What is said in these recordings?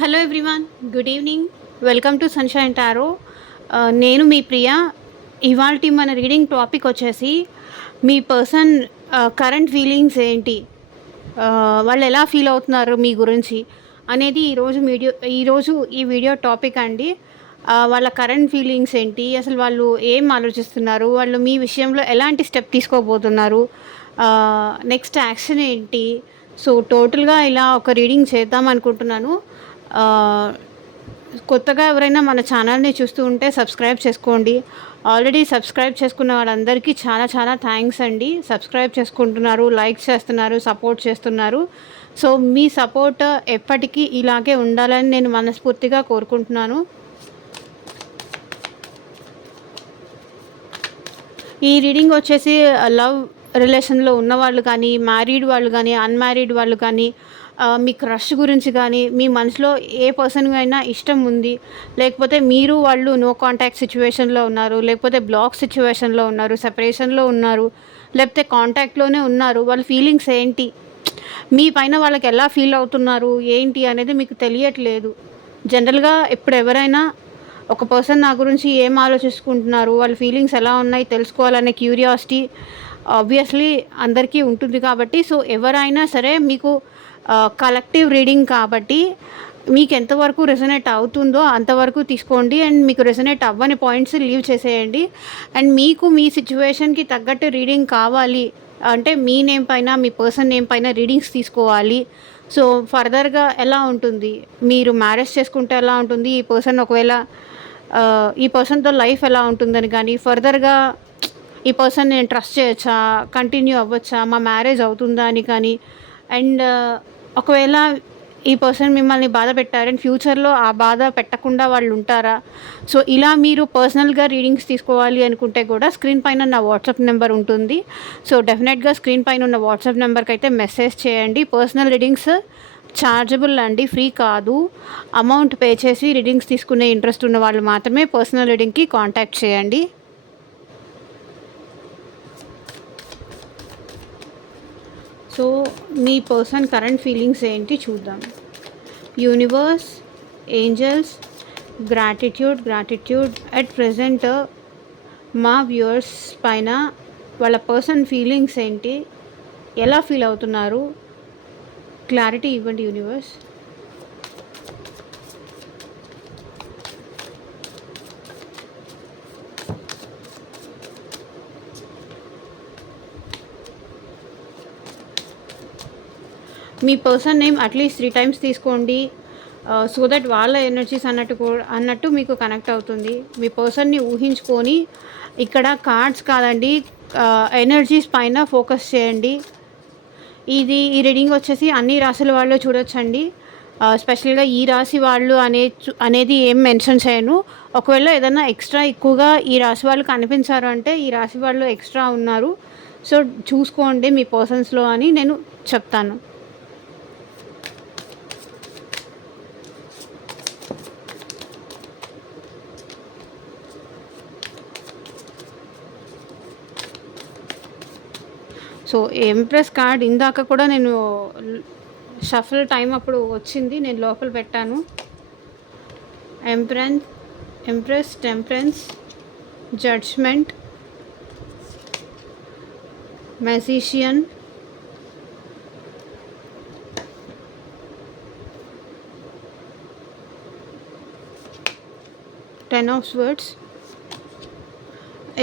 Hello everyone, good evening. Welcome to sunshine tarot. నేను మీ ప్రియ. ఇవాల్టి మన రీడింగ్ టాపిక్ వచ్చేసి మీ పర్సన్ కరెంట్ ఫీలింగ్స్ ఏంటి, వాళ్ళు ఎలా ఫీల్ అవుతున్నారు మీ గురించి అనేది ఈరోజు ఈ వీడియో టాపిక్ అండి. వాళ్ళ కరెంట్ ఫీలింగ్స్ ఏంటి, అసలు వాళ్ళు ఏం ఆలోచిస్తున్నారు, వాళ్ళు మీ విషయంలో ఎలాంటి స్టెప్ తీసుకోబోతున్నారు, నెక్స్ట్ యాక్షన్ ఏంటి. సో టోటల్గా ఇలా ఒక రీడింగ్ చేద్దాం అనుకుంటున్నాను. కొత్తగా ఎవరైనా మన ఛానల్ని చూస్తూ ఉంటే సబ్స్క్రైబ్ చేసుకోండి. ఆల్రెడీ సబ్స్క్రైబ్ చేసుకున్న వాళ్ళందరికీ చాలా చాలా థ్యాంక్స్ అండి. సబ్స్క్రైబ్ చేసుకుంటున్నారు, లైక్ చేస్తున్నారు, సపోర్ట్ చేస్తున్నారు. సో మీ సపోర్ట్ ఎప్పటికీ ఇలాగే ఉండాలని నేను మనస్ఫూర్తిగా కోరుకుంటున్నాను. ఈ రీడింగ్ వచ్చేసి లవ్ రిలేషన్లో ఉన్నవాళ్ళు కానీ, మ్యారీడ్ వాళ్ళు కానీ, అన్మ్యారీడ్ వాళ్ళు కానీ, మీ క్రష్ గురించి కానీ, మీ మనసులో ఏ పర్సన్ అయినా ఇష్టం ఉంది, లేకపోతే మీరు వాళ్ళు నో కాంటాక్ట్ సిచ్యువేషన్లో ఉన్నారు, లేకపోతే బ్లాక్ సిచ్యువేషన్లో ఉన్నారు, సెపరేషన్లో ఉన్నారు, లేకపోతే కాంటాక్ట్లోనే ఉన్నారు, వాళ్ళ ఫీలింగ్స్ ఏంటి, మీ పైన వాళ్ళకి ఎలా ఫీల్ అవుతున్నారు ఏంటి అనేది మీకు తెలియట్లేదు. జనరల్గా ఇప్పుడు ఎవరైనా ఒక పర్సన్ నా గురించి ఏం ఆలోచించుకుంటున్నారు, వాళ్ళ ఫీలింగ్స్ ఎలా ఉన్నాయి తెలుసుకోవాలనే క్యూరియాసిటీ ఆబ్వియస్లీ అందరికీ ఉంటుంది. కాబట్టి సో ఎవరైనా సరే మీకు కలెక్టివ్ రీడింగ్ కాబట్టి మీకు ఎంతవరకు రెసొనేట్ అవుతుందో అంతవరకు తీసుకోండి, అండ్ మీకు రెసొనేట్ అవ్వని పాయింట్స్ లీవ్ చేసేయండి. అండ్ మీకు మీ సిచ్యువేషన్కి తగ్గట్టు రీడింగ్ కావాలి అంటే మీ నేమ్ పైన, మీ పర్సన్ నేమ్ పైన రీడింగ్స్ తీసుకోవాలి. సో ఫర్దర్గా ఎలా ఉంటుంది, మీరు మ్యారేజ్ చేసుకుంటే ఎలా ఉంటుంది, ఈ పర్సన్ ఒకవేళ ఈ పర్సన్తో లైఫ్ ఎలా ఉంటుందని కానీ, ఫర్దర్గా ఈ పర్సన్ నేను ట్రస్ట్ చేయొచ్చా, కంటిన్యూ అవ్వచ్చా, మా మ్యారేజ్ అవుతుందా అని కానీ, అండ్ ఒకవేళ ఈ పర్సన్ మిమ్మల్ని బాధ పెట్టారని ఫ్యూచర్లో ఆ బాధ పెట్టకుండా వాళ్ళు ఉంటారా. సో ఇలా మీరు పర్సనల్గా రీడింగ్స్ తీసుకోవాలి అనుకుంటే కూడా స్క్రీన్ పైన నా వాట్సాప్ నెంబర్ ఉంటుంది. సో డెఫినెట్గా స్క్రీన్ పైన ఉన్న వాట్సాప్ నెంబర్కి అయితే మెసేజ్ చేయండి. పర్సనల్ రీడింగ్స్ ఛార్జబుల్ అండి, ఫ్రీ కాదు. అమౌంట్ పే చేసి రీడింగ్స్ తీసుకునే ఇంట్రెస్ట్ ఉన్న వాళ్ళు మాత్రమే పర్సనల్ రీడింగ్కి కాంటాక్ట్ చేయండి. సో మీ పర్సన్ కరెంట్ ఫీలింగ్స్ ఏంటి చూద్దాం. Universe, angels, gratitude at present మా వ్యూవర్స్ పైన వాళ్ళ పర్సన్ ఫీలింగ్స్ ఏంటి, ఎలా ఫీల్ అవుతున్నారు, క్లారిటీ ఇవ్వండి యూనివర్స్. మీ పర్సన్ నేమ్ అట్లీస్ట్ 3 times తీసుకోండి, సో దట్ వాళ్ళ ఎనర్జీస్ అన్నట్టు మీకు కనెక్ట్ అవుతుంది. మీ పర్సన్ని ఊహించుకొని ఇక్కడ కార్డ్స్ కాదండి, ఎనర్జీస్ పైన ఫోకస్ చేయండి. ఈ రీడింగ్ వచ్చేసి అన్ని రాశుల వాళ్ళు చూడొచ్చండి. స్పెషల్గా ఈ రాశి వాళ్ళు అనేది ఏం మెన్షన్ చేయను. ఒకవేళ ఏదైనా ఎక్స్ట్రా ఎక్కువగా ఈ రాశి వాళ్ళు కనిపించారు అంటే ఈ రాశి వాళ్ళు ఎక్స్ట్రా ఉన్నారు, సో చూసుకోండి మీ పర్సన్స్లో అని నేను చెప్తాను. సో ఎంప్రెస్ కార్డ్ ఇందాక కూడా నేను షఫల్ టైం అప్పుడు వచ్చింది, నేను లోపల పెట్టాను. Empress, temperance, judgement, magician, ten of swords,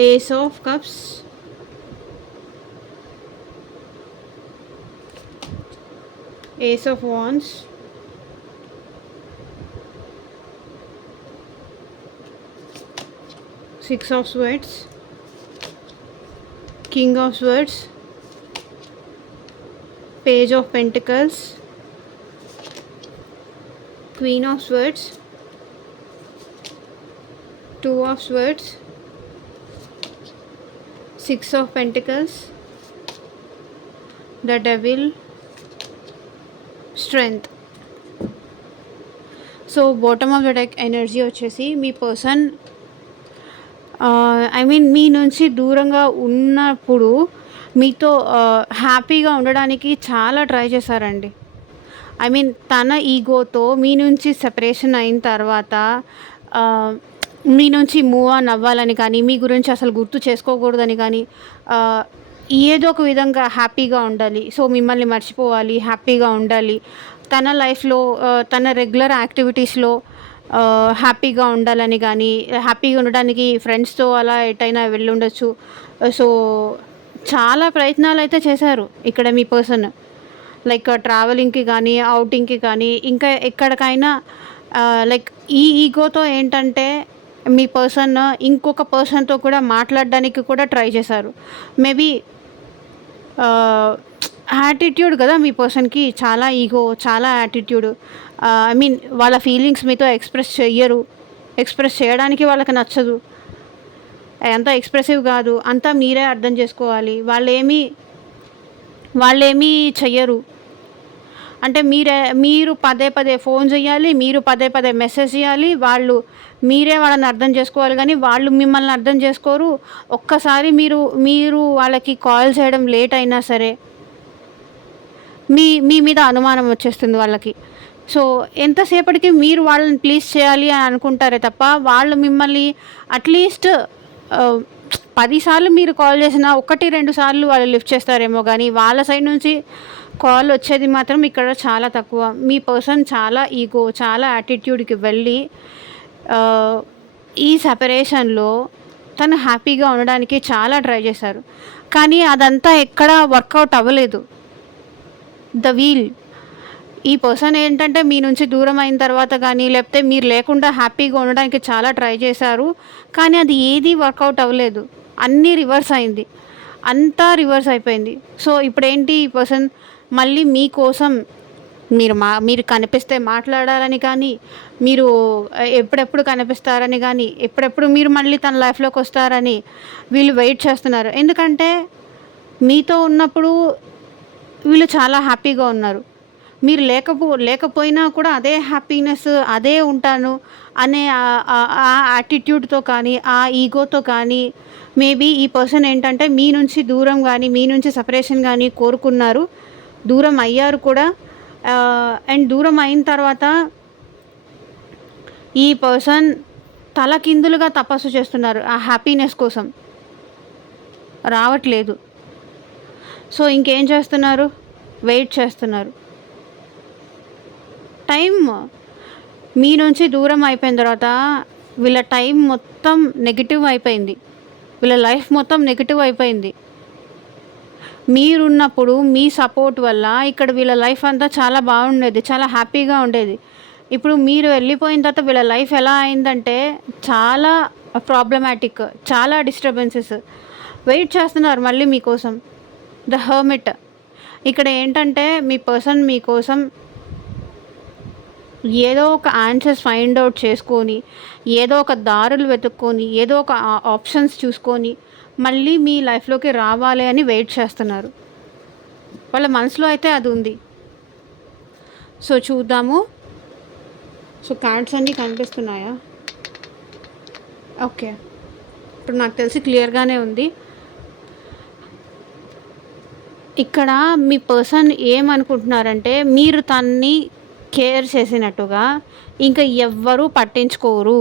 ace of cups, Ace of Wands, Six of Swords, King of Swords, Page of Pentacles, Queen of Swords, Two of Swords, Six of Pentacles, the Devil, strength. So bottom of the deck energy వచ్చేసి మీ person మీ నుంచి దూరంగా ఉన్నప్పుడు మీతో హ్యాపీగా ఉండడానికి చాలా try చేశారండి. I mean తన ఈగోతో మీ నుంచి సెపరేషన్ అయిన తర్వాత ఆహ్, మీ నుంచి మూవ్ ఆన్ అవ్వాలని కానీ, మీ గురించి అసలు గుర్తు చేసుకోకూడదని కానీ, ఆహ్, ఏదో ఒక విధంగా హ్యాపీగా ఉండాలి. సో, మిమ్మల్ని మర్చిపోవాలి, హ్యాపీగా ఉండాలి. తన లైఫ్‌లో తన రెగ్యులర్ యాక్టివిటీస్‌లో హ్యాపీగా ఉండాలని గానీ, హ్యాపీగా ఉండడానికి ఫ్రెండ్స్‌తో అలా ఎటైనా వెళ్ళుండొచ్చు. సో, చాలా ప్రయత్నాలైతే చేశారు ఇక్కడ మీ పర్సన్. లైక్ ట్రావెలింగ్‌కి కానీ, ఔటింగ్‌కి కానీ, ఇంకా ఎక్కడికైనా లైక్ ఈ ఈగోతో ఏంటంటే మీ పర్సన్ ఇంకొక పర్సన్‌తో కూడా మాట్లాడడానికి కూడా ట్రై చేశారు. మేబీ యాటిట్యూడ్ కదా మీ పర్సన్‌కి చాలా ఈగో, చాలా యాటిట్యూడ్. ఐ మీన్ వాళ్ళ ఫీలింగ్స్ మీతో ఎక్స్‌ప్రెస్ చెయ్యరు. ఎక్స్‌ప్రెస్ చేయడానికి వాళ్ళకి నచ్చదు. అంత ఎక్స్‌ప్రెసివ్ కాదు. అంతా మీరే అర్థం చేసుకోవాలి. వాళ్ళేమీ చెయ్యరు. అంటే మీరు పదే పదే ఫోన్ చేయాలి. మీరు పదే పదే మెసేజ్ చేయాలి. మీరే వాళ్ళని అర్థం చేసుకోవాలి గానీ, వాళ్ళు మిమ్మల్ని అర్థం చేసుకోరు. ఒక్కసారి మీరు వాళ్ళకి కాల్ చేయడం లేట్ అయినా సరే, మీ మీ మీద అనుమానం వచ్చేస్తుంది వాళ్ళకి. సో, ఎంతసేపటికి మీరు వాళ్ళని ప్లీజ్ చేయాలి అని అనుకుంటారే తప్ప, వాళ్ళు మిమ్మల్ని అట్‌లీస్ట్ 10 సార్లు మీరు కాల్ చేసినా 1, 2 సార్లు వాళ్ళు లిఫ్ట్ చేస్తారేమో గానీ, వాళ్ళ సైడ్ నుంచి కాల్ వచ్చేది మాత్రం ఇక్కడ చాలా తక్కువ. మీ పర్సన్ చాలా ఈగో, చాలా యాటిట్యూడ్‌కి వెళ్ళి ఆహ్, ఈ సెపరేషన్‌లో తను హ్యాపీగా ఉండడానికి చాలా ట్రై చేశారు. కానీ అదంతా ఎక్కడా వర్కౌట్ అవ్వలేదు. ద వీల్ ఈ పర్సన్ ఏంటంటే మీ నుంచి దూరం అయిన తర్వాత కానీ, లేకపోతే మీరు లేకుండా హ్యాపీగా ఉండడానికి చాలా ట్రై చేశారు. కానీ అది ఏది వర్కౌట్ అవ్వలేదు. అన్నీ రివర్స్ అయింది. అంతా రివర్స్ అయిపోయింది. సో, ఇప్పుడేంటి ఈ పర్సన్ మళ్ళీ మీకోసం మీరు కనిపిస్తే మాట్లాడాలని కానీ, మీరు ఎప్పుడెప్పుడు కనిపిస్తారని కానీ, ఎప్పుడెప్పుడు మీరు మళ్ళీ తన లైఫ్‌లోకి వస్తారని వీళ్ళు వెయిట్ చేస్తున్నారు. ఎందుకంటే మీతో ఉన్నప్పుడు వీళ్ళు చాలా హ్యాపీగా ఉన్నారు. మీరు లేకపోయినా కూడా అదే హ్యాపీనెస్, అదే ఉంటాను అనే ఆ యాటిట్యూడ్‌తో కానీ, ఆ ఈగోతో కానీ, మేబీ ఈ పర్సన్ ఏంటంటే మీ నుంచి దూరం గానీ, మీ నుంచి సెపరేషన్ గానీ కోరుకున్నారు. దూరం అయ్యారు కూడా. అండ్ దూరం అయిన తర్వాత ఈ పర్సన్ తలకిందులుగా తపస్సు చేస్తున్నారు ఆ హ్యాపీనెస్ కోసం. రావట్లేదు. సో, ఇంకేం చేస్తున్నారు? వెయిట్ చేస్తున్నారు. టైం మీ నుంచి దూరం అయిపోయిన తర్వాత వీళ్ళ టైం మొత్తం నెగెటివ్ అయిపోయింది. వీళ్ళ లైఫ్ మొత్తం నెగెటివ్ అయిపోయింది. మీరున్నప్పుడు మీ సపోర్ట్ వల్ల ఇక్కడ వీళ్ళ లైఫ్ అంతా చాలా బాగుండేది. చాలా హ్యాపీగా ఉండేది. ఇప్పుడు మీరు వెళ్ళిపోయిన తర్వాత వీళ్ళ లైఫ్ ఎలా అయిందంటే చాలా ప్రాబ్లమాటిక్, చాలా డిస్టర్బెన్సెస్. వెయిట్ చేస్తున్నారు మళ్ళీ మీకోసం. The hermit. ఇక్కడ ఏంటంటే మీ పర్సన్ మీకోసం ఏదో ఒక ఆన్సర్స్ ఫైండ్ అవుట్ చేసుకొని, ఏదో ఒక దారులు వెతుక్కొని, ఏదో ఒక ఆప్షన్స్ చూసుకొని మళ్ళీ మీ లైఫ్‌లోకి రావాలి అని వెయిట్ చేస్తున్నారు. వాళ్ళ మనసులో అయితే అది ఉంది. సో, చూద్దాము. సో, కార్డ్స్ అన్నీ కనిపిస్తున్నాయా? ఓకే. ఇప్పుడు నాకు తెలిసి క్లియర్‌గానే ఉంది. ఇక్కడ మీ పర్సన్ ఏమనుకుంటున్నారంటే మీరు తనని కేర్ చేసినట్టుగా ఇంకా ఎవ్వరూ పట్టించుకోరు.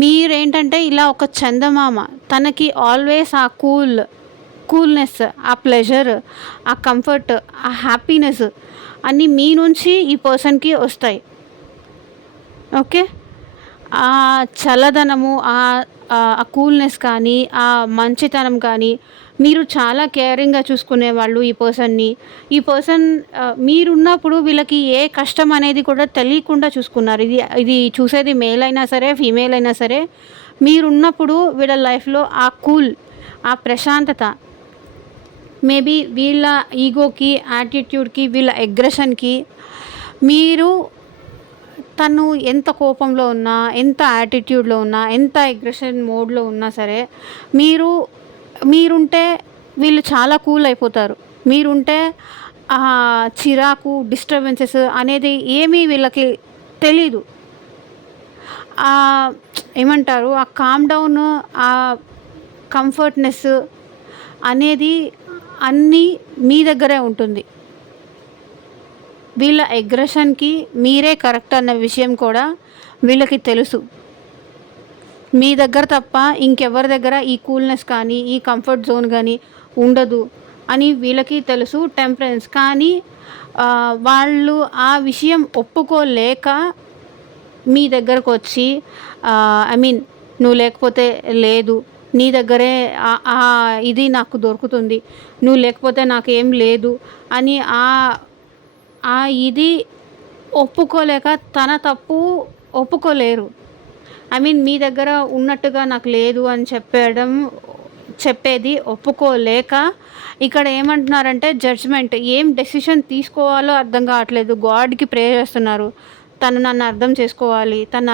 మీరేంటంటే ఇలా ఒక చందమామ. తనకి ఆల్వేస్ ఆ కూల్‌నెస్, ఆ ప్లెజర్, ఆ కంఫర్ట్, ఆ హ్యాపీనెస్ అన్నీ మీ నుంచి ఈ పర్సన్‌కి వస్తాయి. ఓకే. ఆ చల్లదనము, ఆ కూల్‌నెస్ కానీ, ఆ మంచితనం కానీ, మీరు చాలా కేరింగ్‌గా చూసుకునేవాళ్ళు ఈ పర్సన్‌ని. ఈ పర్సన్ మీరున్నప్పుడు వీళ్ళకి ఏ కష్టం అనేది కూడా తెలియకుండా చూసుకున్నారు. ఇది చూసేది మేల్ అయినా సరే, ఫీమేల్ అయినా సరే, మీరున్నప్పుడు వీళ్ళ లైఫ్‌లో ఆ ప్రశాంతత, మేబీ వీళ్ళ ఈగోకి, యాటిట్యూడ్‌కి, వీళ్ళ అగ్రెషన్‌కి మీరు తను ఎంత కోపంలో ఉన్నా, ఎంత యాటిట్యూడ్‌లో ఉన్నా, ఎంత అగ్రెషన్ మోడ్‌లో ఉన్నా సరే, మీరుంటే వీళ్ళు చాలా కూల్ అయిపోతారు. మీరుంటే చిరాకు, డిస్టర్బెన్సెస్ అనేది ఏమీ వీళ్ళకి తెలీదు. ఏమంటారు? ఆ కామ్ డౌన్, ఆ కంఫర్ట్‌నెస్ అనేది అన్నీ మీ దగ్గరే ఉంటుంది. వీళ్ళ అగ్రెషన్‌కి మీరే కరెక్ట్ అన్న విషయం కూడా వీళ్ళకి తెలుసు. మీ దగ్గర తప్ప ఇంకెవరి దగ్గర ఈ కూల్‌నెస్ కానీ, ఈ కంఫర్ట్ జోన్ గానీ ఉండదు అని వీళ్ళకి తెలుసు. టెంపరెన్స్ కానీ వాళ్ళు ఆ విషయం ఒప్పుకోలేక మీ దగ్గరకొచ్చి ఐ మీన్ నువ్వు లేకపోతే లేదు. నీ దగ్గరే ఇది నాకు దొరుకుతుంది. నువ్వు లేకపోతే నాకేం లేదు అని ఆ ఇది ఒప్పుకోలేక తన తప్పు ఒప్పుకోలేరు. ఐ మీన్ మీ దగ్గర ఉన్నట్టుగా నాకు లేదు అని చెప్పేది ఒప్పుకోలేక ఇక్కడ ఏమంటున్నారంటే జడ్జ్‌మెంట్ ఏం డెసిషన్ తీసుకోవాలో అర్థం కావట్లేదు. గాడ్‌కి ప్రే చేస్తున్నారు. తను నన్ను అర్థం చేసుకోవాలి. తను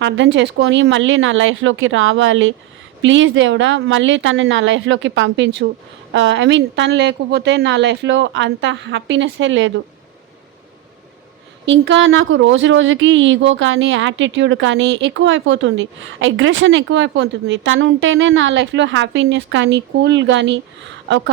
అర్థం చేసుకొని మళ్ళీ నా లైఫ్‌లోకి రావాలి. ప్లీజ్ దేవుడా మళ్ళీ తనని నా లైఫ్‌లోకి పంపించు. ఐ మీన్ తను లేకపోతే నా లైఫ్‌లో అంత హ్యాపీనెస్సే లేదు. ఇంకా నాకు రోజు రోజుకి ఈగో కానీ, యాటిట్యూడ్ కానీ ఎక్కువైపోతుంది. అగ్రెషన్ ఎక్కువైపోతుంది. తను ఉంటేనే నా లైఫ్‌లో హ్యాపీనెస్ కానీ, కూల్ గానీ, ఒక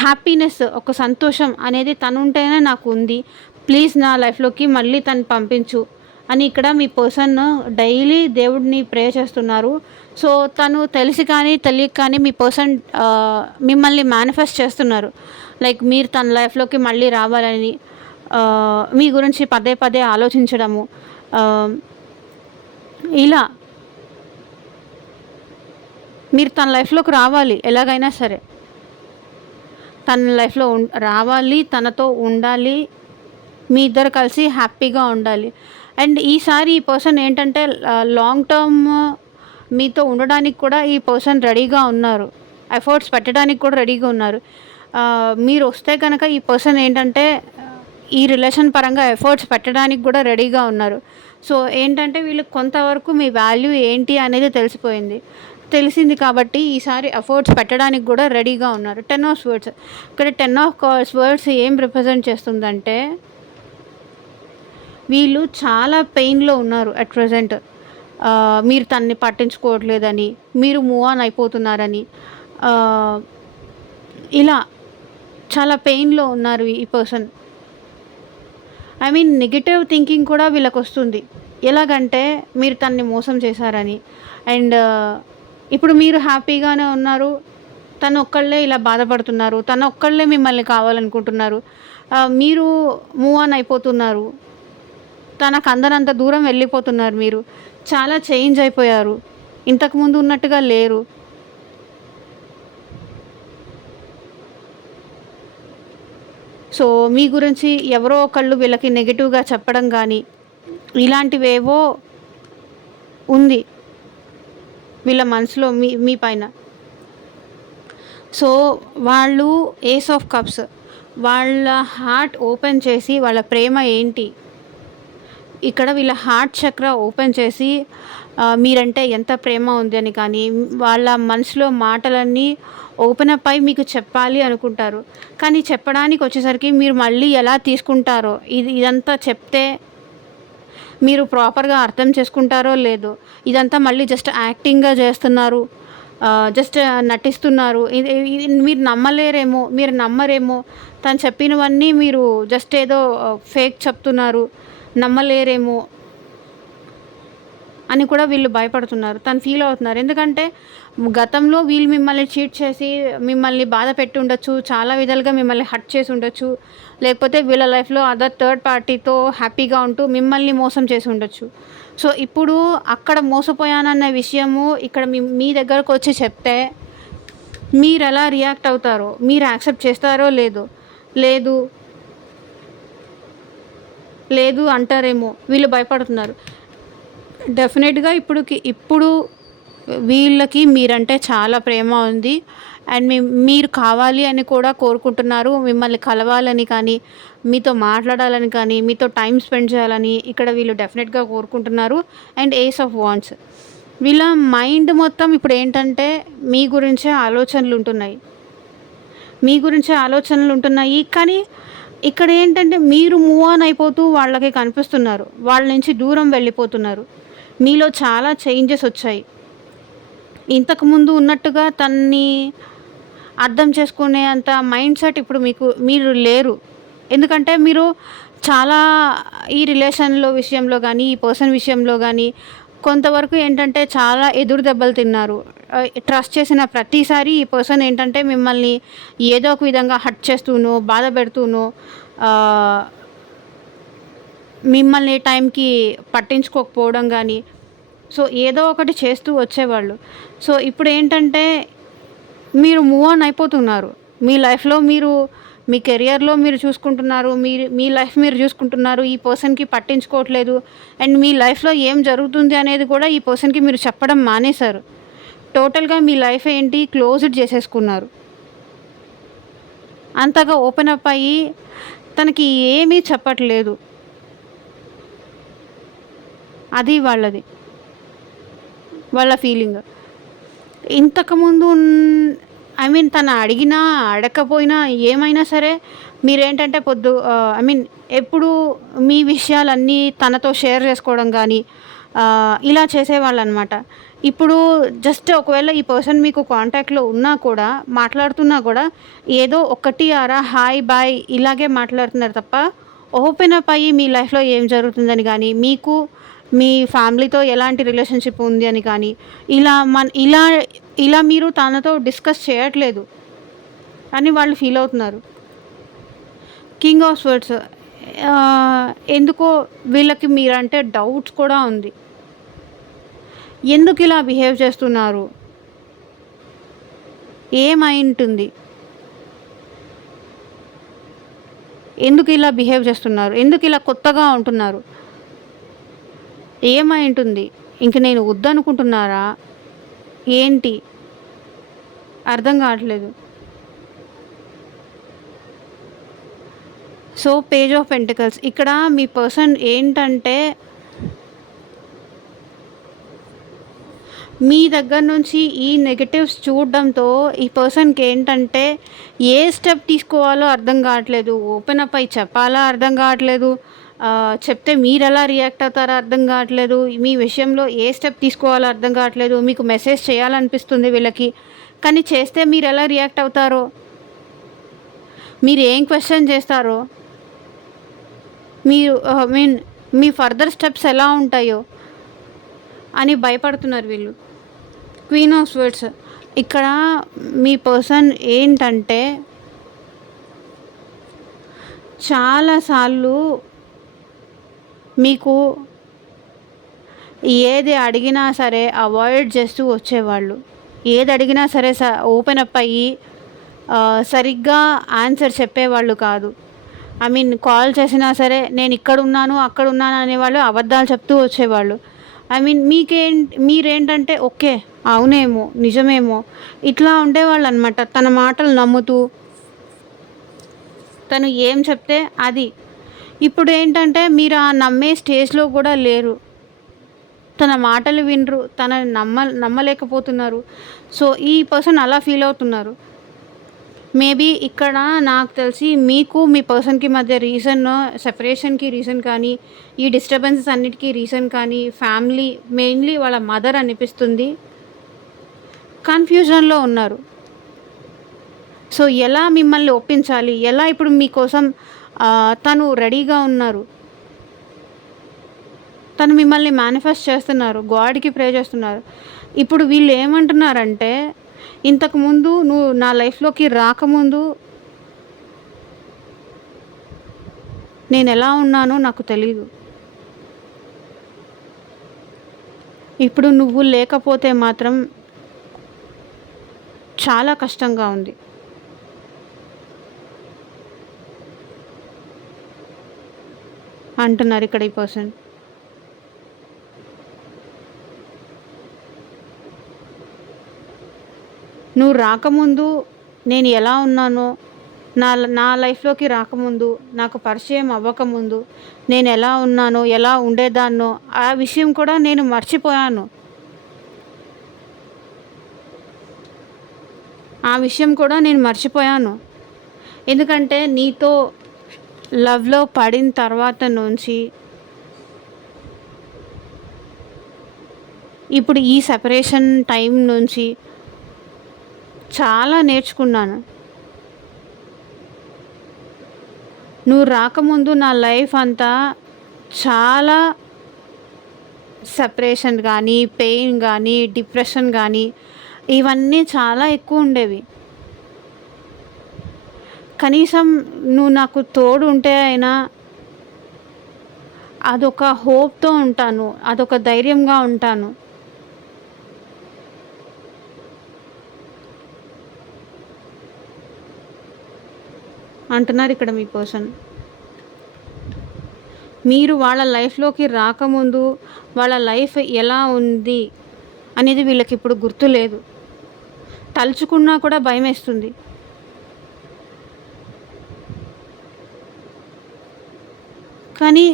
హ్యాపీనెస్, ఒక సంతోషం అనేది తను ఉంటేనే నాకు ఉంది. ప్లీజ్ నా లైఫ్‌లోకి మళ్ళీ తను పంపించు అని ఇక్కడ మీ పర్సన్ డైలీ దేవుడిని ప్రే చేస్తున్నారు. సో, తను తెలిసి కానీ, తెలియక కానీ మీ పర్సన్ మిమ్మల్ని మేనిఫెస్ట్ చేస్తున్నారు. లైక్ మీరు తన లైఫ్‌లోకి మళ్ళీ రావాలని, మీ గురించి పదే పదే ఆలోచించడము, ఇలా మీరు తన లైఫ్‌లోకి రావాలి ఎలాగైనా సరే. తన లైఫ్‌లో రావాలి, తనతో ఉండాలి, మీ ఇద్దరు కలిసి హ్యాపీగా ఉండాలి. అండ్ ఈసారి ఈ పర్సన్ ఏంటంటే లాంగ్ టర్మ్ మీతో ఉండడానికి కూడా ఈ పర్సన్ రెడీగా ఉన్నారు. ఎఫర్ట్స్ పెట్టడానికి కూడా రెడీగా ఉన్నారు. మీరు వస్తే కనుక ఈ పర్సన్ ఏంటంటే ఈ రిలేషన్ పరంగా ఎఫర్ట్స్ పెట్టడానికి కూడా రెడీగా ఉన్నారు. సో, ఏంటంటే వీళ్ళకి కొంతవరకు మీ వాల్యూ ఏంటి అనేది తెలిసింది కాబట్టి ఈసారి ఎఫర్ట్స్ పెట్టడానికి కూడా రెడీగా ఉన్నారు. 10 ఆఫ్ స్వర్డ్స్ ఇక్కడ 10 ఆఫ్ స్వర్డ్స్ ఏం రిప్రజెంట్ చేస్తుందంటే వీళ్ళు చాలా పెయిన్‌లో ఉన్నారు అట్ ప్రెజెంట్. మీరు తనని పట్టించుకోవట్లేదని, మీరు మూవ్ ఆన్ అయిపోతున్నారని, ఇలా చాలా పెయిన్‌లో ఉన్నారు ఈ person. I mean negative thinking కూడా వీళ్ళకొస్తుంది. ఎలాగంటే మీరు తనని మోసం చేశారని. అండ్ ఇప్పుడు మీరు హ్యాపీగానే ఉన్నారు. తను ఒక్కళ్ళే ఇలా బాధపడుతున్నారు. తను ఒక్కళ్ళే మిమ్మల్ని కావాలనుకుంటున్నారు. మీరు మూవ్ ఆన్ అయిపోతున్నారు. తనకు అందనంత దూరం వెళ్ళిపోతున్నారు మీరు. చాలా చేంజ్ అయిపోయారు. ఇంతకుముందు ఉన్నట్టుగా లేరు. సో, మీ గురించి ఎవరో ఒకళ్ళు వీళ్ళకి నెగెటివ్‌గా చెప్పడం గానీ, ఇలాంటివేవో ఉంది వీళ్ళ మనసులో మీ పైన. సో, వాళ్ళు ఏస్ ఆఫ్ కప్స్ వాళ్ళ హార్ట్ ఓపెన్ చేసి వాళ్ళ ప్రేమ ఏంటి, ఇక్కడ వీళ్ళ హార్ట్ చక్ర ఓపెన్ చేసి మీరంటే ఎంత ప్రేమ ఉంది అని కానీ, వాళ్ళ మనసులో మాటలన్నీ ఓపెన్ అప్ అయి మీకు చెప్పాలి అనుకుంటారు. కానీ చెప్పడానికి వచ్చేసరికి మీరు మళ్ళీ ఎలా తీసుకుంటారో, ఇదంతా చెప్తే మీరు ప్రాపర్‌గా అర్థం చేసుకుంటారో లేదో, ఇదంతా మళ్ళీ జస్ట్ యాక్టింగ్‌గా చేస్తున్నారు, జస్ట్ నటిస్తున్నారు, ఇది మీరు నమ్మరేమో, తను చెప్పినవన్నీ మీరు జస్ట్ ఏదో ఫేక్ చెప్తున్నారు, నమ్మలేరేమో అని కూడా వీళ్ళు భయపడుతున్నారు. తను ఫీల్ అవుతున్నారు. ఎందుకంటే గతంలో వీళ్ళు మిమ్మల్ని చీట్ చేసి మిమ్మల్ని బాధ పెట్టి ఉండొచ్చు. చాలా విధాలుగా మిమ్మల్ని హర్ట్ చేసి ఉండొచ్చు. లేకపోతే వీళ్ళ లైఫ్‌లో అదర్ థర్డ్ పార్టీతో హ్యాపీగా ఉంటూ మిమ్మల్ని మోసం చేసి ఉండొచ్చు. సో, ఇప్పుడు అక్కడ మోసపోయానన్న విషయము ఇక్కడ మీ దగ్గరకు వచ్చి చెప్తే మీరెలా రియాక్ట్ అవుతారో, మీరు యాక్సెప్ట్ చేస్తారో లేదు అంటారేమో వీళ్ళు భయపడుతున్నారు. డెఫినెట్‌గా ఇప్పుడు వీళ్ళకి మీరంటే చాలా ప్రేమ ఉంది. అండ్ మీరు కావాలి అని కూడా కోరుకుంటున్నారు. మిమ్మల్ని కలవాలని కానీ, మీతో మాట్లాడాలని కానీ, మీతో టైం స్పెండ్ చేయాలని ఇక్కడ వీళ్ళు డెఫినెట్‌గా కోరుకుంటున్నారు. అండ్ ఏస్ ఆఫ్ వాండ్స్ వీళ్ళ మైండ్ మొత్తం ఇప్పుడు ఏంటంటే మీ గురించే ఆలోచనలు ఉంటున్నాయి. కానీ ఇక్కడ ఏంటంటే మీరు మూవ్ ఆన్ అయిపోతూ వాళ్ళకి కనిపిస్తున్నారు. వాళ్ళ నుంచి దూరం వెళ్ళిపోతున్నారు. మీలో చాలా చేంజెస్ వచ్చాయి. ఇంతకుముందు ఉన్నట్టుగా తనని అర్థం చేసుకునే అంత మైండ్ సెట్ ఇప్పుడు మీరు లేరు. ఎందుకంటే మీరు చాలా ఈ రిలేషన్‌లో విషయంలో గానీ, ఈ పర్సన్ విషయంలో గానీ, కొంతవరకు ఏంటంటే చాలా ఎదురు దెబ్బలు తిన్నారు. ట్రస్ట్ చేసిన ప్రతిసారి ఈ పర్సన్ ఏంటంటే మిమ్మల్ని ఏదో ఒక విధంగా హర్ట్ చేస్తూనో, బాధ పెడుతూనో, ఆహ్, మిమ్మల్ని టైంకి పట్టించుకోకపోవడం గానీ, సో, ఏదో ఒకటి చేస్తూ వచ్చేవాళ్ళు. సో, ఇప్పుడేంటంటే మీరు మూవ్ ఆన్ అయిపోతున్నారు. మీ లైఫ్‌లో మీరు మీ కెరియర్‌లో మీరు చూసుకుంటున్నారు. మీ లైఫ్ మీరు చూసుకుంటున్నారు. ఈ పర్సన్‌కి పట్టించుకోవట్లేదు. అండ్ మీ లైఫ్‌లో ఏం జరుగుతుంది అనేది కూడా ఈ పర్సన్‌కి మీరు చెప్పడం మానేశారు. టోటల్‌గా మీ లైఫ్ ఏంటి క్లోజ్డ్ చేసేసుకున్నారు. అంతగా ఓపెన్ అప్ అయ్యి తనకి ఏమీ చెప్పట్లేదు. అది వాళ్ళది. వాళ్ళ ఫీలింగ్. ఇంతకుముందు ఐ మీన్ తను అడిగినా, అడగకపోయినా ఏమైనా సరే మీరేంటంటే ఐ మీన్ ఎప్పుడూ మీ విషయాలన్నీ తనతో షేర్ చేసుకోవడం గానీ, ఇలా చేసేవాళ్ళనమాట. ఇప్పుడు జస్ట్ ఒకవేళ ఈ పర్సన్ మీకు కాంటాక్ట్‌లో ఉన్నా కూడా, మాట్లాడుతున్నా కూడా ఏదో ఒకటి అరా హాయ్, బాయ్ ఇలాగే మాట్లాడుతున్నారు తప్ప, ఓపెన్ అప్ అయ్యి మీ లైఫ్‌లో ఏం జరుగుతుందని గానీ, మీకు మీ ఫ్యామిలీతో ఎలాంటి రిలేషన్‌షిప్ ఉంది అని కానీ, ఇలా ఇలా ఇలా మీరు తనతో డిస్కస్ చేయట్లేదు అని వాళ్ళు ఫీల్ అవుతున్నారు. కింగ్ ఆఫ్ స్వర్డ్స్ ఎందుకో వీళ్ళకి మీరంటే డౌట్స్ కూడా ఉంది. ఎందుకు ఇలా బిహేవ్ చేస్తున్నారు? ఏమైంటుంది? ఎందుకు ఇలా బిహేవ్ చేస్తున్నారు? ఎందుకు ఇలా కొత్తగా ఉంటున్నారు? ఏమైంటుంది? ఇంక నేను వద్దనుకుంటున్నారా? ఏంటి? అర్థం కావట్లేదు. సో, పేజ్ ఆఫ్ పెంటికల్స్ ఇక్కడ మీ పర్సన్ ఏంటంటే మీ దగ్గర నుంచి ఈ నెగెటివ్స్ చూడడంతో ఈ పర్సన్‌కి ఏంటంటే ఏ స్టెప్ తీసుకోవాలో అర్థం కావట్లేదు. ఓపెన్ అప్ అయ్యి చెప్పాలా అర్థం కావట్లేదు. చెప్తే మీరెలా రియాక్ట్ అవుతారో అర్థం కావట్లేదు. మీ విషయంలో ఏ స్టెప్ తీసుకోవాలో అర్థం కావట్లేదు. మీకు మెసేజ్ చేయాలనిపిస్తుంది వీళ్ళకి. కానీ చేస్తే మీరెలా రియాక్ట్ అవుతారో, మీరు ఏం క్వెషన్ చేస్తారో, మీరు I mean me further steps ఎలా ఉంటాయో అని భయపడుతున్నారు వీళ్ళు. క్వీన్ ఆఫ్ స్వర్డ్స్ ఇక్కడ మీ పర్సన్ ఏంటంటే చాలాసార్లు మీకు ఏది అడిగినా సరే అవాయిడ్ చేస్తూ వచ్చేవాళ్ళు. ఏది అడిగినా సరే ఓపెన్ అప్ అయ్యి సరిగ్గా ఆన్సర్ చెప్పేవాళ్ళు కాదు. ఐ మీన్ కాల్ చేసినా సరే నేను ఇక్కడున్నాను, అక్కడున్నాను అనేవాళ్ళు అబద్ధాలు చెప్తూ వచ్చేవాళ్ళు. ఐ మీన్ మీరేంటంటే ఓకే, అవునేమో, నిజమేమో ఇట్లా ఉండేవాళ్ళనమాట. తన మాటలు నమ్ముతూ తను ఏం చెప్తే అది. ఇప్పుడు ఏంటంటే మీరు ఆ నమ్మే స్టేజ్‌లో కూడా లేరు. తన మాటలు వినరు. తనని నమ్మలేకపోతున్నారు. సో, ఈ పర్సన్ అలా ఫీల్ అవుతున్నారు. మేబీ ఇక్కడ నాకు తెలిసి మీకు మీ పర్సన్‌కి మధ్య సెపరేషన్‌కి రీజన్ కానీ, ఈ డిస్టర్బెన్సెస్ అన్నిటికి రీజన్ కానీ ఫ్యామిలీ, మెయిన్‌లీ వాళ్ళ మదర్ అనిపిస్తుంది. కన్‌ఫ్యూజన్‌లో ఉన్నారు. సో, ఎలా మిమ్మల్ని ఒప్పించాలి? ఎలా ఇప్పుడు మీకోసం తను రెడీగా ఉన్నారు. తను మిమ్మల్ని మేనిఫెస్ట్ చేస్తున్నారు. గాడ్‌కి ప్రే చేస్తున్నారు. ఇప్పుడు వీళ్ళు ఏమంటున్నారంటే, ఇంతకుముందు నువ్వు నా లైఫ్‌లోకి రాకముందు నేనెలా ఉన్నానో నాకు తెలీదు. ఇప్పుడు నువ్వు లేకపోతే మాత్రం చాలా కష్టంగా ఉంది అంటున్నారు ఇక్కడ ఈ పర్సన్. నువ్వు రాకముందు నేను ఎలా ఉన్నానో, నా లైఫ్‌లోకి రాకముందు, నాకు పరిచయం అవ్వకముందు నేను ఎలా ఉన్నానో, ఎలా ఉండేదాన్నో ఆ విషయం కూడా నేను మర్చిపోయాను. ఆ విషయం కూడా నేను మర్చిపోయాను. ఎందుకంటే నీతో లవ్‌లో పడిన తర్వాత నుంచి ఇప్పుడు ఈ సెపరేషన్ టైం నుంచి చాలా నేర్చుకున్నాను. నువ్వు రాకముందు నా లైఫ్ అంతా చాలా సెపరేషన్ కానీ, పెయిన్ కానీ, డిప్రెషన్ కానీ ఇవన్నీ చాలా ఎక్కువ ఉండేవి. కనీసం నువ్వు నాకు తోడు ఉంటే అయినా అదొక హోప్‌తో ఉంటాను. అదొక ధైర్యంగా ఉంటాను. అంటున్నారు ఇక్కడ మీ పర్సన్. మీరు వాళ్ళ లైఫ్‌లోకి రాకముందు వాళ్ళ లైఫ్ ఎలా ఉంది అనేది వీళ్ళకిప్పుడు గుర్తులేదు. తలుచుకున్నా కూడా భయమేస్తుంది. కానీ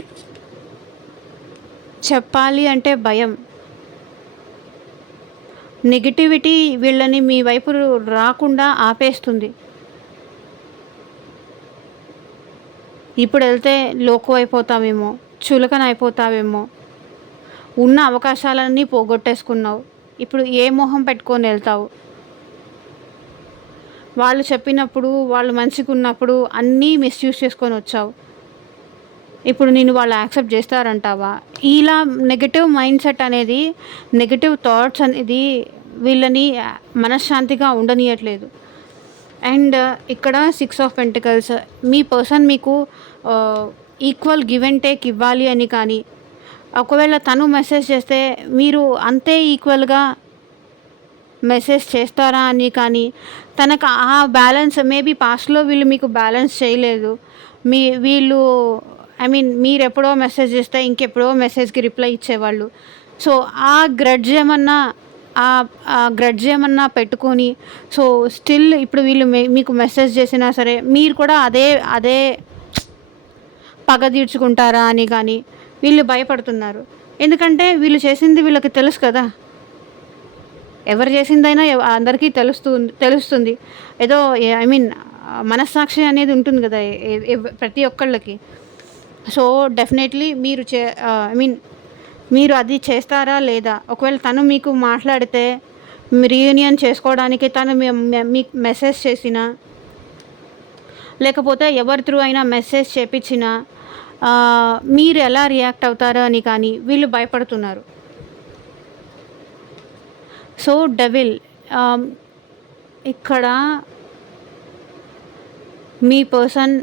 చెప్పాలి అంటే భయం. నెగటివిటీ వీళ్ళని మీ వైపు రాకుండా ఆపేస్తుంది. ఇప్పుడెళ్తే లోకువైపోతావేమో, చులకన అయిపోతావేమో, ఉన్న అవకాశాలన్నీ పోగొట్టేసుకున్నావు. ఇప్పుడు ఏ మొహం పెట్టుకొని వెళ్తావు? వాళ్ళు చెప్పినప్పుడు, వాళ్ళు మంచిగున్నప్పుడు అన్నీ మిస్‌యూజ్ చేసుకొని వచ్చావు. ఇప్పుడు నిన్ను వాళ్ళు యాక్సెప్ట్ చేస్తారంటావా? ఇలా నెగెటివ్ మైండ్ సెట్ అనేది, నెగెటివ్ థాట్స్ అనేది వీళ్ళని మనశ్శాంతిగా ఉండనీయట్లేదు. అండ్ ఇక్కడ 6 ఆఫ్ పెంటికల్స్ మీ పర్సన్ మీకు ఈక్వల్ గివ్ అండ్ టేక్ ఇవ్వాలి అని కానీ, ఒకవేళ తను మెసేజ్ చేస్తే మీరు అంతే ఈక్వల్‌గా మెసేజ్ చేస్తారా అని కానీ, తనకు ఆ బ్యాలెన్స్ మేబీ పాస్ట్‌లో వీళ్ళు మీకు బ్యాలెన్స్ చేయలేదు. వీళ్ళు ఐ మీన్ మీరెప్పుడో మెసేజ్ చేస్తే ఇంకెప్పుడో మెసేజ్‌కి రిప్లై ఇచ్చేవాళ్ళు. సో, ఆ గ్రడ్జ్ ఏమన్నా పెట్టుకొని, సో, స్టిల్ ఇప్పుడు వీళ్ళు మీకు మెసేజ్ చేసినా సరే మీరు కూడా అదే పగ తీర్చుకుంటారా అని కానీ వీళ్ళు భయపడుతున్నారు. ఎందుకంటే వీళ్ళు చేసింది వీళ్ళకి తెలుసు కదా! ఎవరు చేసిందైనా అందరికీ తెలుస్తుంది. ఏదో ఐ మీన్ మనస్సాక్షి అనేది ఉంటుంది కదా ప్రతి ఒక్కళ్ళకి. సో, డెఫినెట్లీ ఐ మీన్ మీరు అది చేస్తారా లేదా? ఒకవేళ తను మీకు మాట్లాడితే రీయూనియన్ చేసుకోవడానికి తను మీకు మెసేజ్ చేసినా, లేకపోతే ఎవరి త్రూ అయినా మెసేజ్ చేపించినా మీరు ఎలా రియాక్ట్ అవుతారో అని కానీ వీళ్ళు భయపడుతున్నారు. సో, డెవిల్ ఇక్కడ మీ పర్సన్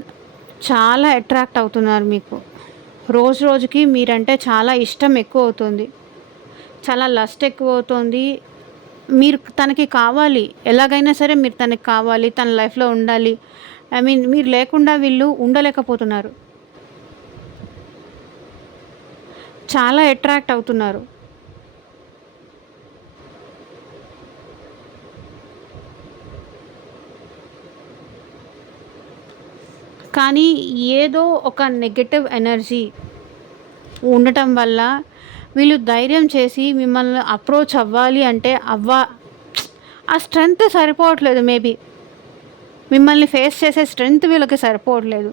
చాలా అట్రాక్ట్ అవుతున్నారు మీకు. రోజు రోజుకి మీరంటే చాలా ఇష్టం ఎక్కువ అవుతుంది. చాలా లస్ట్ ఎక్కువ అవుతుంది. మీరు తనకి కావాలి. ఎలాగైనా సరే మీరు తనకి కావాలి. తన లైఫ్‌లో ఉండాలి. ఐ మీన్ మీరు లేకుండా వీళ్ళు ఉండలేకపోతున్నారు. చాలా అట్రాక్ట్ అవుతున్నారు. కానీ ఏదో ఒక నెగెటివ్ ఎనర్జీ ఉండటం వల్ల వీళ్ళు ధైర్యం చేసి మిమ్మల్ని అప్రోచ్ అవ్వాలి అంటే ఆ స్ట్రెంగ్త్ సరిపోవట్లేదు. మేబీ మిమ్మల్ని ఫేస్ చేసే స్ట్రెంగ్త్ వీళ్ళకి సరిపోవట్లేదు.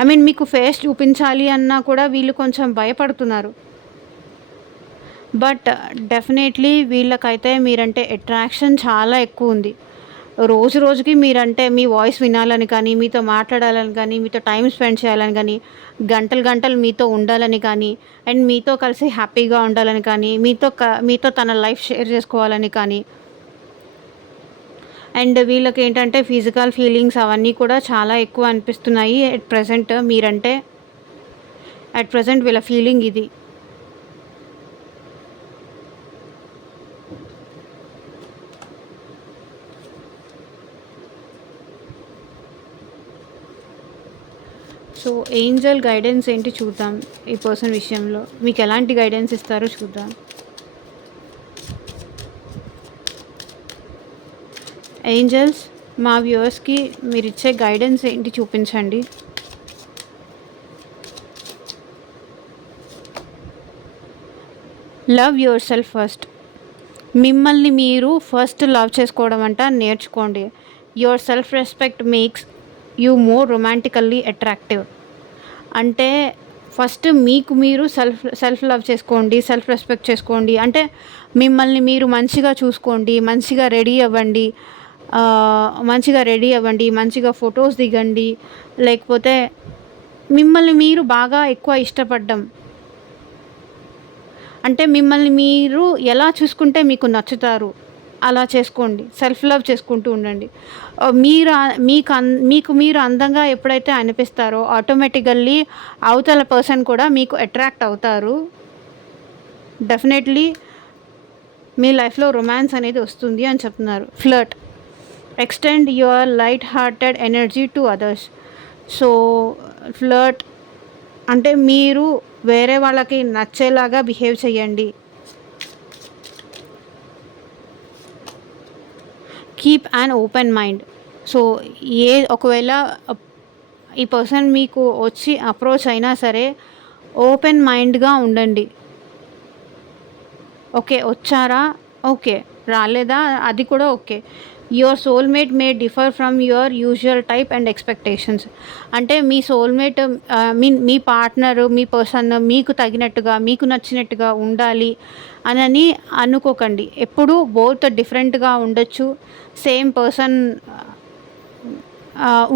ఐ మీన్ మీకు ఫేస్ చూపించాలి అన్నా కూడా వీళ్ళు కొంచెం భయపడుతున్నారు. బట్ డెఫినెట్లీ వీళ్ళకైతే మీరంటే అట్రాక్షన్ చాలా ఎక్కువ ఉంది. రోజు రోజుకి మీరంటే మీ వాయిస్ వినాలని కానీ, మీతో మాట్లాడాలని కానీ, మీతో టైం స్పెండ్ చేయాలని కానీ, గంటలు గంటలు మీతో ఉండాలని కానీ, అండ్ మీతో కలిసి హ్యాపీగా ఉండాలని కానీ, మీతో తన లైఫ్ షేర్ చేసుకోవాలని కానీ, అండ్ వీళ్ళకి ఏంటంటే ఫిజికల్ ఫీలింగ్స్ అవన్నీ కూడా చాలా ఎక్కువ అనిపిస్తున్నాయి. అట్ ప్రజెంట్ వీళ్ళ ఫీలింగ్ ఇది. సో, ఏంజెల్ గైడెన్స్ ఏంటి చూద్దాం. ఈ పర్సన్ విషయంలో మీకు ఎలాంటి గైడెన్స్ ఇస్తారో చూద్దాం. ఏంజెల్స్ మా వ్యూవర్స్కి మీరు ఇచ్చే గైడెన్స్ ఏంటి చూపించండి. Love your self first. మిమ్మల్ని మీరు ఫస్ట్ లవ్ చేసుకోవడం నేర్చుకోండి. Your self respect makes you more రొమాంటికల్లీ attractive. అంటే ఫస్ట్ మీకు మీరు సెల్ఫ్ లవ్ చేసుకోండి, సెల్ఫ్ రెస్పెక్ట్ చేసుకోండి. అంటే మిమ్మల్ని మీరు మంచిగా చూసుకోండి, మంచిగా రెడీ అవ్వండి, మంచిగా ఫొటోస్ దిగండి, లేకపోతే మిమ్మల్ని మీరు బాగా ఎక్కువ ఇష్టపడ్డం. అంటే మిమ్మల్ని మీరు ఎలా చూసుకుంటే మీకు నచ్చుతారు అలా చేసుకోండి. సెల్ఫ్ లవ్ చేసుకుంటూ ఉండండి. మీరు మీకు మీరు అందంగా ఎప్పుడైతే అనిపిస్తారో ఆటోమేటికల్లీ అవతల పర్సన్ కూడా మీకు అట్రాక్ట్ అవుతారు. డెఫినెట్లీ మీ లైఫ్లో రొమాన్స్ అనేది వస్తుంది అని చెప్తున్నారు. Flirt, extend your light hearted energy to others. So flirt అంటే మీరు వేరే వాళ్ళకి నచ్చేలాగా బిహేవ్ చేయండి. Keep an open mind. So ఒకవేళ ఈ పర్సన్ మీకు వచ్చి అప్రోచ్ అయినా సరే ఓపెన్ మైండ్గా ఉండండి. ఓకే వచ్చారా, ఓకే రాలేదా, అది కూడా okay. Your soulmate May differ from your usual type and expectations. అంటే మీ సోల్మేట్ మీ పార్ట్నర్, మీ పర్సన్ మీకు తగినట్టుగా మీకు నచ్చినట్టుగా ఉండాలి అని అనుకోకండి. ఎప్పుడూ బోత్ డిఫరెంట్గా ఉండొచ్చు. సేమ్ పర్సన్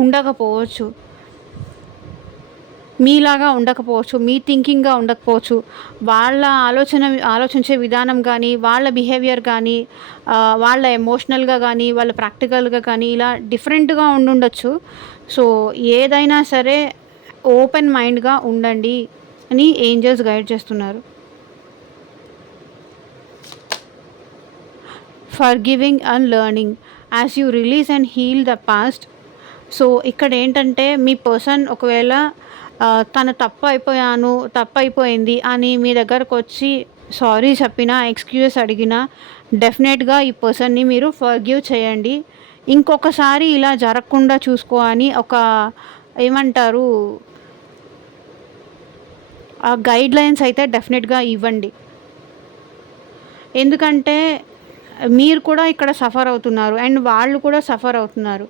ఉండకపోవచ్చు, మీలాగా ఉండకపోవచ్చు, మీ థింకింగ్గా ఉండకపోవచ్చు. వాళ్ళ ఆలోచించే విధానం కానీ, వాళ్ళ బిహేవియర్ కానీ, వాళ్ళ ఎమోషనల్గా కానీ, వాళ్ళ ప్రాక్టికల్గా కానీ ఇలా డిఫరెంట్గా ఉండుండొచ్చు. సో ఏదైనా సరే ఓపెన్ మైండ్గా ఉండండి అని ఏంజల్స్ గైడ్ చేస్తున్నారు. Forgiving and learning as you release and heal the past. So ఇక్కడ ఏంటంటే మీ పర్సన్ ఒకవేళ తను తప్పైపోయింది అని మీ దగ్గరకు వచ్చి సారీ చెప్పినా, ఎక్స్క్యూజ్ అడిగినా డెఫినెట్గా ఈ పర్సన్ని మీరు ఫర్గివ్ చేయండి. ఇంకొకసారి ఇలా జరగకుండా చూసుకో అని ఒక ఏమంటారు గైడ్ లైన్స్ అయితే డెఫినెట్గా ఇవ్వండి. ఎందుకంటే మీరు కూడా ఇక్కడ సఫర్ అవుతున్నారు అండ్ వాళ్ళు కూడా సఫర్ అవుతున్నారు.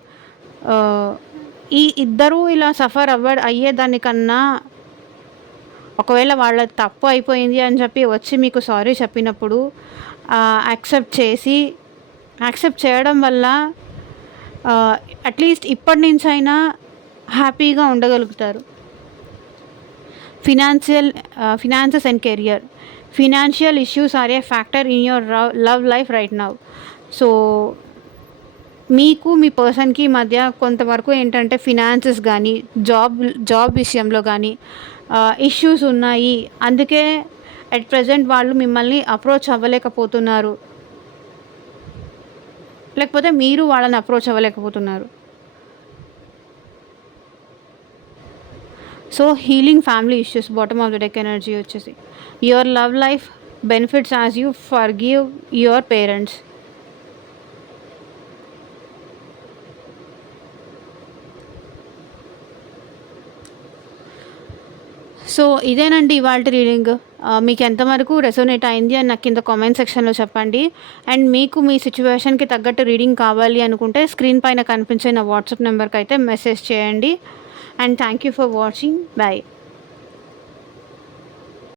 ఈ ఇద్దరూ ఇలా సఫర్ అయ్యేదానికన్నా ఒకవేళ వాళ్ళ తప్పు అయిపోయింది అని చెప్పి వచ్చి మీకు సారీ చెప్పినప్పుడు యాక్సెప్ట్ చేయడం వల్ల అట్లీస్ట్ ఇప్పటి నుంచైనా హ్యాపీగా ఉండగలుగుతారు. Finances and career. Financial issues are a factor in your love life right now. So మీకు మీ పర్సన్కి మధ్య కొంతవరకు ఏంటంటే ఫినాన్సెస్ కానీ జాబ్ విషయంలో కానీ ఇష్యూస్ ఉన్నాయి. అందుకే అట్ ప్రజెంట్ వాళ్ళు మిమ్మల్ని అప్రోచ్ అవ్వలేకపోతున్నారు, లేకపోతే మీరు వాళ్ళని అప్రోచ్ అవ్వలేకపోతున్నారు. So healing family issues, bottom of the deck energy వచ్చేసి your love life benefits as you forgive your parents. So ఇదేనండి ఇవాళ రీడింగ్. మీకు ఎంతవరకు రెసోనేట్ అయింది అని నాకు కింద కామెంట్ సెక్షన్లో చెప్పండి. అండ్ మీకు మీ సిచ్యువేషన్కి తగ్గట్టు రీడింగ్ కావాలి అనుకుంటే స్క్రీన్ పైన కనిపించే నా వాట్సాప్ నెంబర్కి అయితే మెసేజ్ చేయండి. And thank you for watching. Bye.